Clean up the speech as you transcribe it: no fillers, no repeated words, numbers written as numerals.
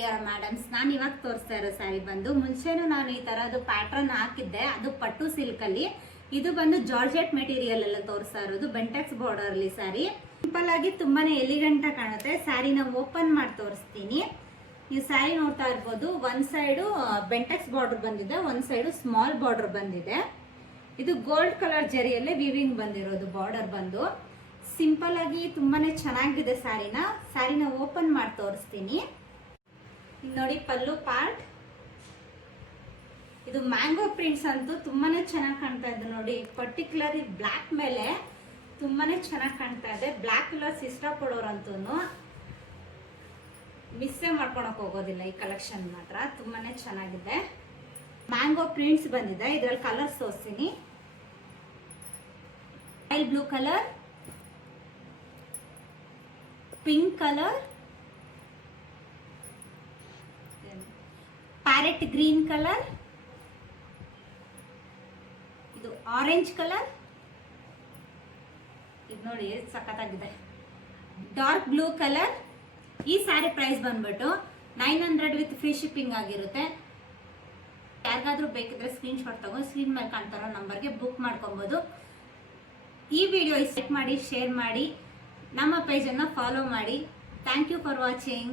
Dear madams, ನಾನು ಇವಾಗ ತೋರಿಸ್ತಾ ಇರೋ ಸ್ಯಾರಿ ಬಂದು ಮುಂಚೆನೂ ನಾನು ಈ ತರದ್ದು ಪ್ಯಾಟ್ರನ್ ಹಾಕಿದ್ದೆ. ಅದು ಪಟ್ಟು ಸಿಲ್ಕ್ ಅಲ್ಲಿ. ಇದು ಬಂದು ಜಾರ್ಜೆಟ್ ಮೆಟೀರಿಯಲ್ ಎಲ್ಲ ತೋರಿಸ್ತಾ ಇರೋದು. ಬೆಂಟೆಕ್ಸ್ ಬಾರ್ಡರ್ ಅಲ್ಲಿ ಸ್ಯಾರಿ ಸಿಂಪಲ್ ಆಗಿ ತುಂಬಾನೇ ಎಲಿಗೆಂಟ್ ಆಗಿ ಕಾಣುತ್ತೆ. ಸ್ಯಾರಿನ ಓಪನ್ ಮಾಡಿ ತೋರಿಸ್ತೀನಿ. ಈ ಸ್ಯಾರಿ ನೋಡ್ತಾ ಇರ್ಬೋದು, ಒಂದ್ ಸೈಡು ಬೆಂಟೆಕ್ಸ್ ಬಾರ್ಡರ್ ಬಂದಿದೆ, ಒಂದ್ ಸೈಡು ಸ್ಮಾಲ್ ಬಾರ್ಡರ್ ಬಂದಿದೆ. ಇದು ಗೋಲ್ಡ್ ಕಲರ್ ಜರಿಯಲ್ಲೇ ವಿವಿಂಗ್ ಬಂದಿರೋದು. ಬಾರ್ಡರ್ ಬಂದು ಸಿಂಪಲ್ ಆಗಿ ತುಂಬಾನೇ ಚೆನ್ನಾಗಿದೆ. ಸ್ಯಾರಿನ ಓಪನ್ ಮಾಡಿ ತೋರಿಸ್ತೀನಿ. ನೋಡಿ ಪಲ್ಲು ಪಾರ್ಟ್. ಇದು ಮ್ಯಾಂಗೋ ಪ್ರಿಂಟ್ಸ್ ಅಂತೂ ತುಂಬಾನೇ ಚೆನ್ನಾಗಿ ಕಾಣ್ತಾ ಇದೆ. ನೋಡಿ ಪರ್ಟಿಕ್ಯುಲರ್ ಬ್ಲಾಕ್ ಮೇಲೆ ತುಂಬಾನೇ ಚೆನ್ನಾಗಿ ಕಾಣ್ತಾ ಇದೆ. ಬ್ಲಾಕ್ ಕಲರ್ಸ್ ಇಷ್ಟಪಡೋರಂತೂ ಮಿಸ್ಸೇ ಮಾಡ್ಕೊಳಕ್ ಹೋಗೋದಿಲ್ಲ. ಈ ಕಲೆಕ್ಷನ್ ಮಾತ್ರ ತುಂಬಾನೇ ಚೆನ್ನಾಗಿದೆ. ಮ್ಯಾಂಗೋ ಪ್ರಿಂಟ್ಸ್ ಬಂದಿದೆ. ಇದ್ರಲ್ಲಿ ಕಲರ್ಸ್ ತೋರಿಸ್ತೀನಿ. Royal blue colour, pink colour, parrot green colour, ಇದು ಆರೆಂಜ್ ಕಲರ್. ಇದು ನೋಡಿ ಸಖತ್ತಾಗಿದೆ. Dark blue colour. ಈ ಸ್ಯಾರಿ ಪ್ರೈಸ್ ಬಂದ್ಬಿಟ್ಟು 900 ವಿತ್ ಫ್ರೀ ಶಿಪ್ಪಿಂಗ್ ಆಗಿರುತ್ತೆ. ಯಾರಿಗಾದ್ರೂ ಬೇಕಿದ್ರೆ ಸ್ಕ್ರೀನ್ ಶಾಟ್ ತಗೊಂಡು ಸ್ಕ್ರೀನ್ ಮೇಲೆ ಕಾಣ್ತಾರೋ ನಂಬರ್ಗೆ ಬುಕ್ ಮಾಡ್ಕೊಬಹುದು. ಈ ವಿಡಿಯೋ ಲೈಕ್ ಮಾಡಿ, ಶೇರ್ ಮಾಡಿ, ನಮ್ಮ ಪೇಜನ್ನು ಫಾಲೋ ಮಾಡಿ. Thank you for watching.